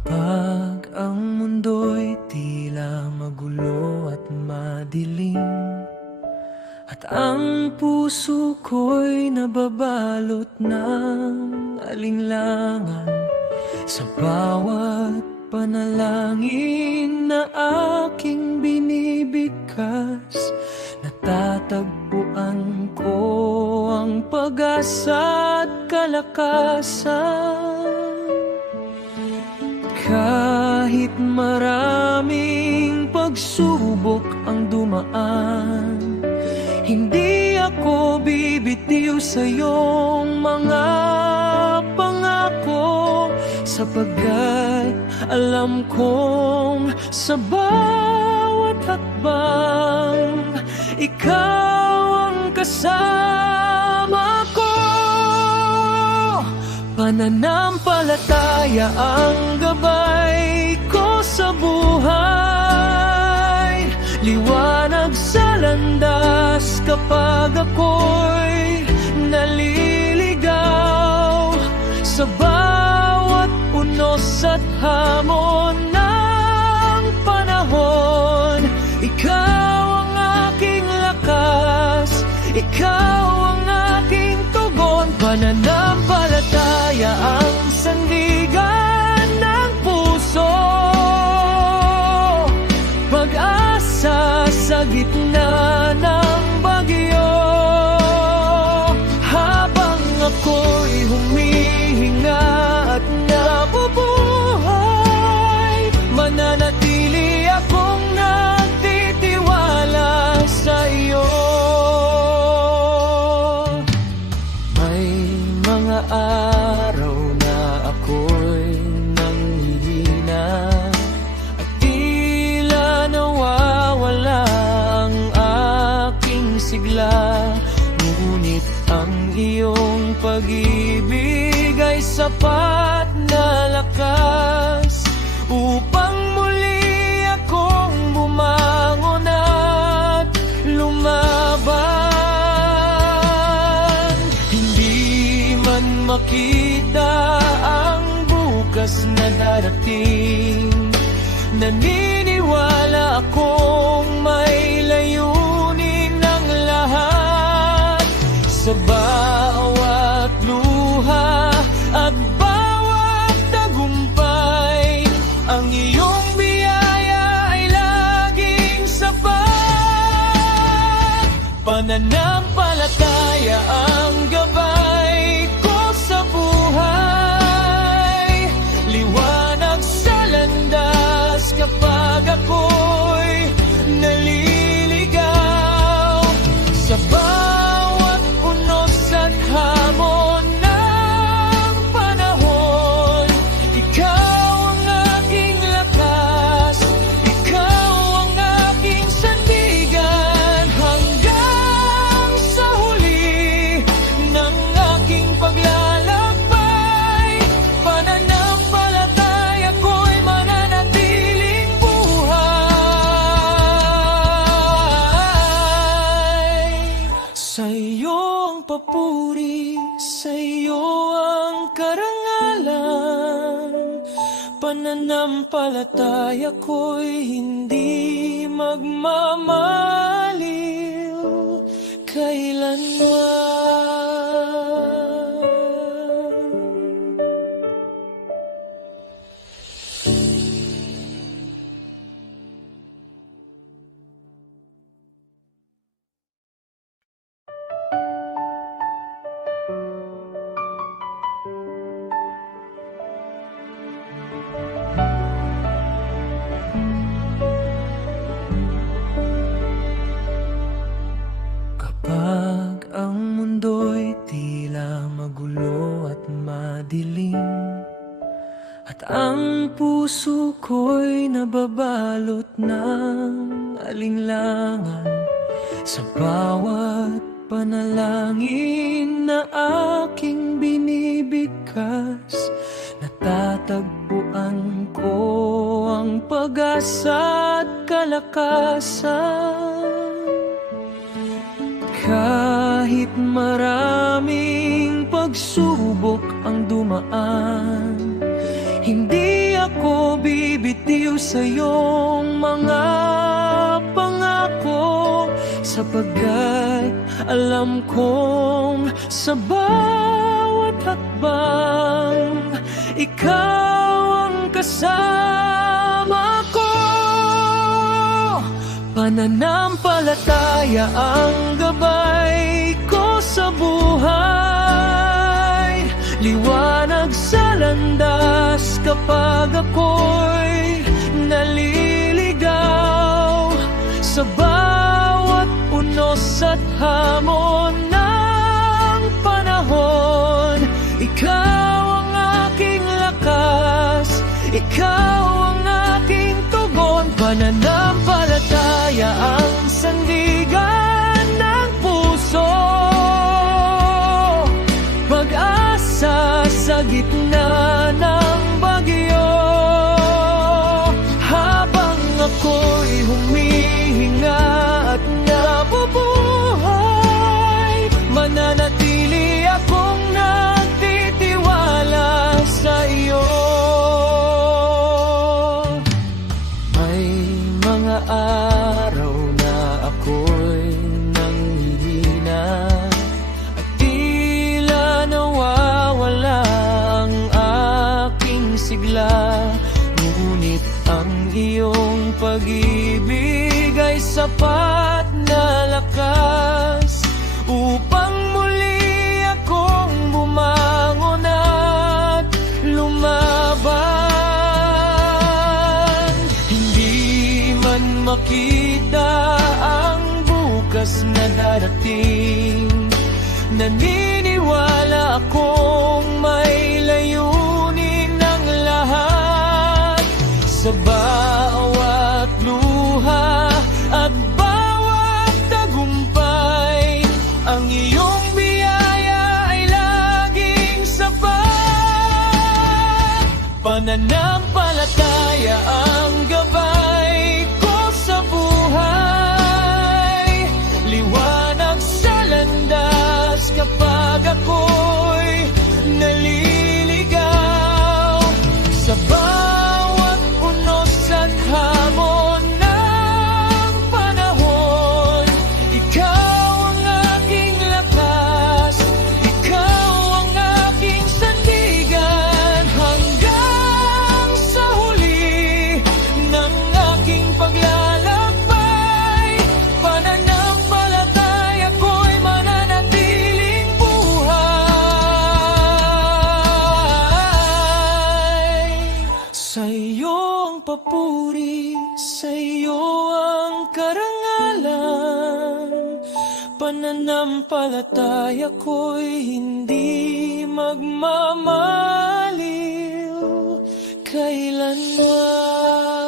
Kapag ang mundo'y tila magulo at madilim, at ang puso ko'y nababalot ng alinlangan, sa bawat panalangin na aking binibigkas, natatagpuan ko ang pag-asa at kalakasan. Kahit maraming pagsubok ang dumaan, hindi ako bibitiw sa iyong mga pangako, sapagkat alam kong sa bawat hakbang ikaw ang kasama ko. Pananampalataya ang gabay ko sa buhay, liwanag sa landas kapag ako'y naliligaw. Sa bawat unos at hamon ng panahon, ikaw ang aking lakas, ikaw ang aking tugon. Pananampalataya ang sandigan ng puso, pag-asa sa gitna ng bagyo. Habang ako'y humihinga at nabubuhay, mananatili akong nagtitiwala sa iyo. May mga araw na ako'y nanghihina at tila nawawala ang aking sigla, ngunit ang iyong pag-ibig ay sapat na lakas upang muli akong bumangon at lumaban. Hindi man makita ang bukas na darating, naniniwala akong may layunin ng lahat. Sa bawat luha at bawat tagumpay, ang iyong biyaya ay laging sapat. Pananampalataya ang gabay ko sa buhay, liwanag sa landas kapag ako'y naliligaw. Sa bawat unos at hamon ng panahon, ikaw ang aking lakas, ikaw ang aking sandigan. Hanggang sa huli ng aking paglalakbay, pananampalataya ko'y mananatiling buhay. Sa iyong papuri, sa iyo ang karangalan, pananampalataya ko'y hindi magmamaliw kailanman. Kapag ang mundo'y tila magulo at madilim, at ang puso ko'y nababalot ng alinlangan, sa bawat panalangin na aking binibigkas, natatagpuan ko ang pag-asa at kalakasan. Kahit maraming pagsubok ang dumaan, hindi ako bibitiw sa iyong mga pangako, sapagkat alam kong sa bawat hakbang ikaw ang kasama ko. Pananampalataya ang gabay ko sa buhay, liwanag sa landas kapag ako'y naliligaw. Sa bawat unos at hamon ng panahon, ikaw ang aking lakas, ikaw ang aking tugon. Pananampalataya ang sandigan ng puso, pag-asa sa gitna ng bagyo. Habang ako'y humihinga at nabubuhay, mananatili akong nagtitiwala sa iyo. May mga araw na ako'y nanghihina at tila nawawala ang aking sigla, ngunit ang iyong pag-ibig ay sapat na lakas upang muli akong bumangon at lumaban. Hindi man makita ang bukas na darating, naniniwala akong may layunin ng lahat. Sa bawat luha at bawat tagumpay, ang iyong biyaya ay laging sapat. Pananampalataya ang gabay ko sa buhay, liwanag sa landas kapag ako'y naliligaw. Sa bawat unos at hamon ng panahon, ikaw ang aking lakas, ikaw ang aking sandigan. Hanggang sa huli ng aking paglalakbay, pananampalataya ko'y mananatiling buhay. Sa iyong papuri, sa iyo ang karangalan, pananampalataya ko'y hindi magmamaliw kailanman.